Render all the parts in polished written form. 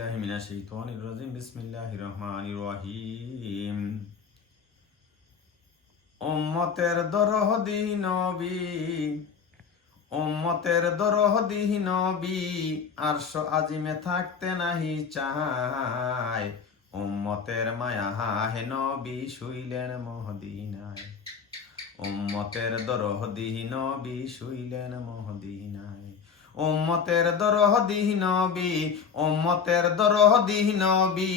বিল্লাহি মিনাশ শাইতানির রাজিম বিসমিল্লাহির রহমানির রহিম। উম্মতের দরদি নবী, উম্মতের দরদি নবী, আরশ আজিমে থাকতে নাহি চায়। উম্মতের মায়া হে নবী, শুইলেন মহদিনায়। উম্মতের দরদি নবী, শুইলেন মহদিনায়। উম্মতের দরদি নবী, উম্মতের দরদি নবী,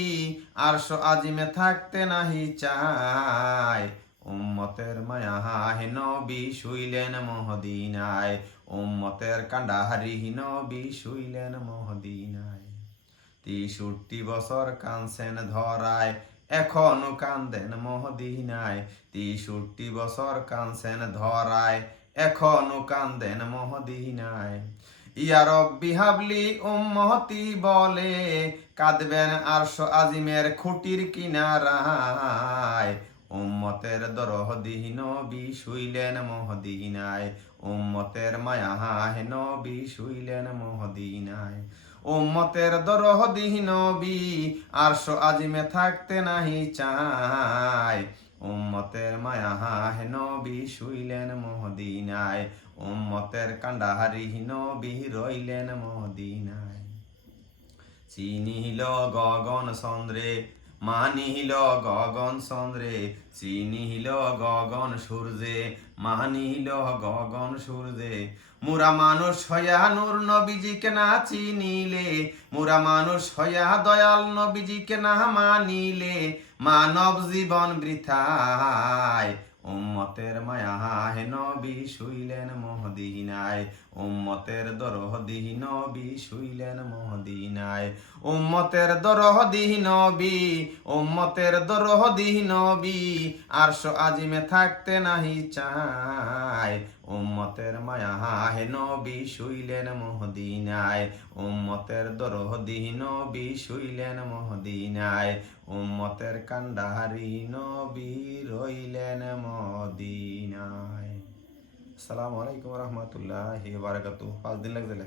আরশ আজিমে থাকতে নাহি চায়। উম্মতের মায়া হে নবী, শুইলেন মহদিনায়। উম্মতের কান্ডাহারি নবী, শুইলেন মহদিনায়। ৬৩ বছর কানছেন ধরায়, এখনো কান্দেন মহদিনায়। ৬৩ বছর কানছেন ধরায়, এখনো কান্দেন মহদিনায়। ইয়া রব্বি হাবলি উম্মতি বলে, কাঁদবেন আরশ আজিমের খুঁটির কিনারায়। উম্মতের দরদি নবী, শুইলেন মহদিনায়। উম্মতের মায়া হে নবী, শুইলেন মহদিনায়। উম্মতের দরদি নবী, আরশ আজিমে থাকতে নাহি চায়। উম্মতের মায়া হে নবী, শুইলেন মহদিনায়। উম্মতের কান্ডাহারি নবী, রইলেন মহদিনায়। চিনিল গগন চন্দ্রে, মানিল গগন চন্দ্রে, চিনিল গগন সূর্যে, মানিল গগন সূর্যে। মুরা মানুষ হইয়া নূর নবীজিকে না চিনিলে, মুরা মানুষ হইয়া দয়াল নবীজিকে না মানিলে, মানব জীবন বৃথায়। উম্মতের মায়া হে নবী, শুইলেন মহদিনায়। উম্মতের দরদি নবী, শুইলেন মহদিনায়। উম্মতের দরদি নবী, উম্মতের দরদি নবী, আরশ আজিমে থাকতে নাহি চায়। উম্মতের মায়া হে নবী, শুইলেন মহদিনায়। উম্মতের দরদি নবী, শুইলেন মহদিনায়। উম্মতের কান্ডাহারি নবী, রইলেন মদিনায়। আসসালামু আলাইকুম রহমতুল্লাহি ওয়া বারাকাতুহু। 5 দিন লাগছে।